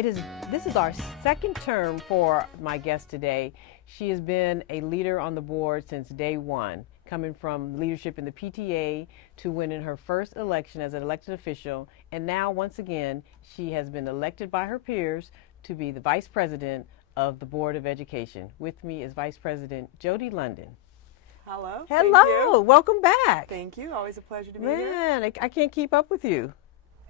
This is our second term for my guest today. She has been a leader on the board since day one, coming from leadership in the PTA to winning her first election as an elected official. And now, once again, she has been elected by her peers to be the vice president of the Board of Education. With me is Vice President Jody London. Hello. Hello. Welcome back. Thank you. Always a pleasure to be here. Man, I can't keep up with you.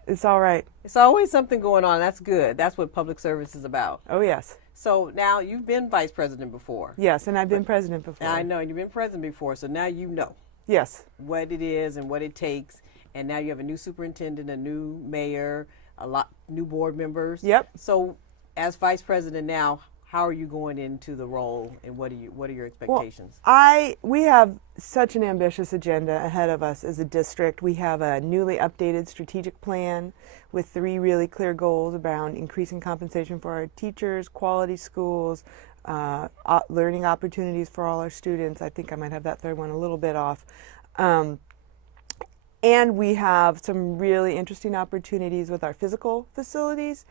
It's all right. It's always something going on. That's good. That's what public service is about. Oh, yes. So now you've been vice president before. Yes, and I've been president before. I know, and you've been president before, so now you know. Yes. What it is and what it takes. And now you have a new superintendent, a new mayor, new board members. Yep. So as vice president now, how are you going into the role, and what are your expectations? Well, we have such an ambitious agenda ahead of us as a district. We have a newly updated strategic plan with 3 really clear goals around increasing compensation for our teachers, quality schools, learning opportunities for all our students. I think I might have that third one a little bit off. And we have some really interesting opportunities with our physical facilities.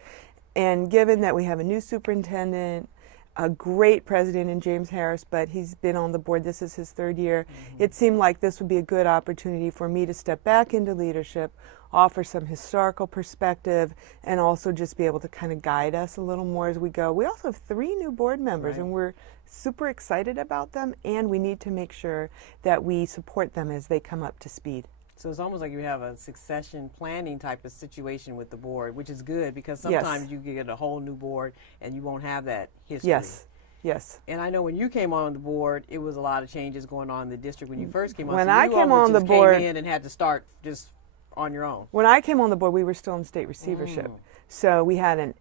And given that we have a new superintendent, a great president in James Harris, but he's been on the board, this is his 3rd year, it seemed like this would be a good opportunity for me to step back into leadership, offer some historical perspective, and also just be able to kind of guide us a little more as we go. We also have 3 new board members, right, and we're super excited about them, and we need to make sure that we support them as they come up to speed. So it's almost like you have a succession planning type of situation with the board, which is good because sometimes Yes. you get a whole new board and you won't have that history. Yes, yes. And I know when you came on the board, it was a lot of changes going on in the district when you first came on. When so I you came almost on the just board, came in and had to start just on your own. When I came on the board, we were still in state receivership. So we had an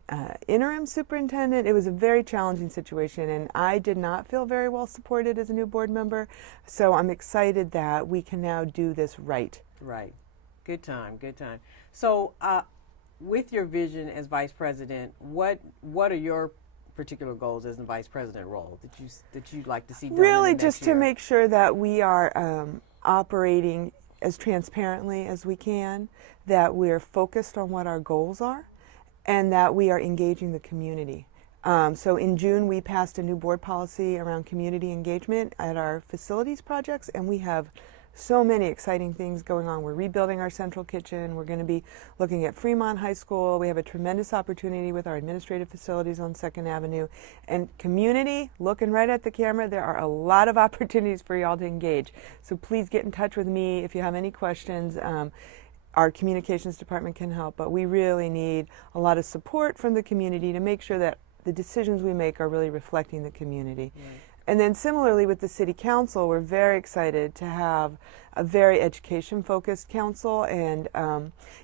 interim superintendent. It was a very challenging situation, and I did not feel very well supported as a new board member. So I'm excited that we can now do this right. Right. Good time, good time. So with your vision as vice president, what are your particular goals as the vice president role that you'd like to see done Really in the just next year? to make sure that we are operating as transparently as we can, that we're focused on what our goals are, and that we are engaging the community. So in June, we passed a new board policy around community engagement at our facilities projects, and we have so many exciting things going on. We're rebuilding our central kitchen. We're going to be looking at Fremont High School. We have a tremendous opportunity with our administrative facilities on 2nd Avenue. And community, looking right at the camera, there are a lot of opportunities for y'all to engage. So please get in touch with me if you have any questions. Our communications department can help, but we really need a lot of support from the community to make sure that the decisions we make are really reflecting the community. Right. And then similarly with the City Council, we're very excited to have a very education-focused council, and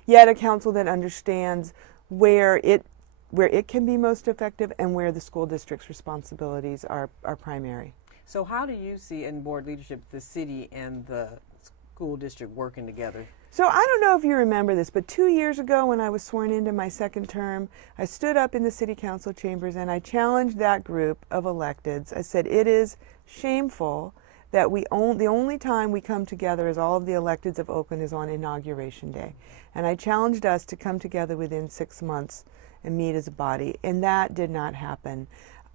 yet a council that understands where it can be most effective and where the school district's responsibilities are primary. So how do you see in board leadership the city and the school district working together? So I don't know if you remember this, but 2 years ago when I was sworn into my 2nd term, I stood up in the city council chambers and I challenged that group of electeds. I said, it is shameful that the only time we come together as all of the electeds of Oakland is on Inauguration Day. And I challenged us to come together within 6 months and meet as a body, and that did not happen.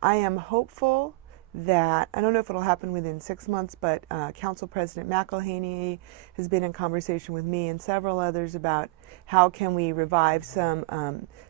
I am hopeful that, I don't know if it'll happen within 6 months, but Council President McElhaney has been in conversation with me and several others about how can we revive some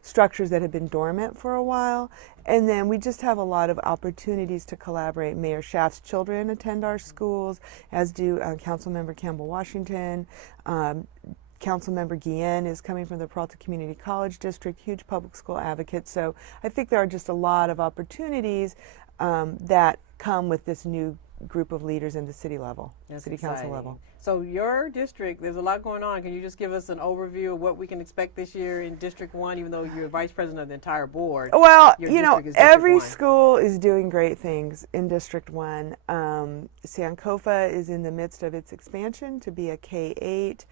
structures that have been dormant for a while. And then we just have a lot of opportunities to collaborate. Mayor Schaaf's children attend our schools, as do Councilmember Campbell Washington. Councilmember Guillen is coming from the Peralta Community College District, huge public school advocate. So I think there are just a lot of opportunities that come with this new group of leaders in the city level, city council level. So your district, there's a lot going on. Can you just give us an overview of what we can expect this year in District 1, even though you're vice president of the entire board? Well, you know, every school is doing great things in District 1. Sankofa is in the midst of its expansion to be a K-8.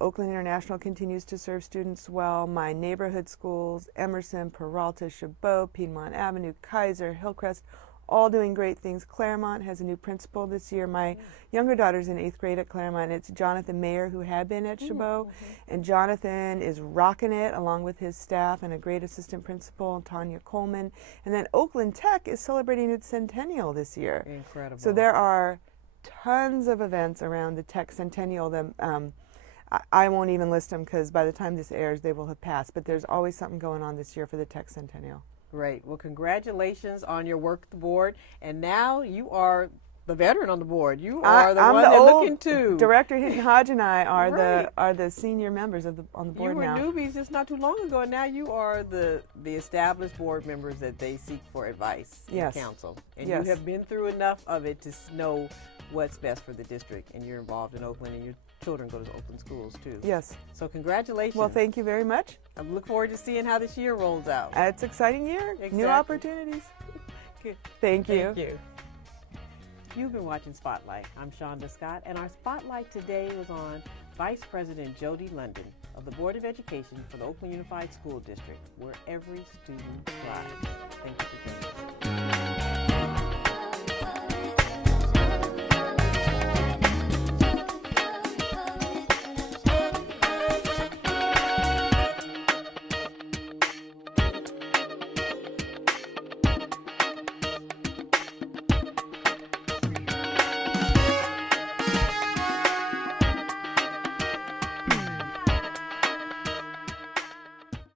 Oakland International continues to serve students well. My neighborhood schools, Emerson, Peralta, Chabot, Piedmont Avenue, Kaiser, Hillcrest, all doing great things. Claremont has a new principal this year. My younger daughter's in 8th grade at Claremont. It's Jonathan Mayer, who had been at Chabot, and Jonathan is rocking it along with his staff and a great assistant principal, Tanya Coleman. And then Oakland Tech is celebrating its centennial this year. Incredible. So there are tons of events around the Tech Centennial. I won't even list them because by the time this airs, they will have passed. But there's always something going on this year for the Tech Centennial. Great. Well, congratulations on your work at the board. And now you are the veteran on the board. You are the one they're looking to. Director Hinton Hodge and I are the senior members on the board now. You were newbies just not too long ago, and now you are the established board members that they seek for advice and counsel. And you have been through enough of it to know what's best for the district, and you're involved in Oakland, and your children go to Oakland schools too. Yes. So congratulations. Well, thank you very much. I look forward to seeing how this year rolls out. It's an exciting year. Exactly. New opportunities. Good. Thank you. Thank you. You've been watching Spotlight. I'm Shonda Scott, and our Spotlight today was on Vice President Jody London of the Board of Education for the Oakland Unified School District, where every student thrives. Thank you for joining us.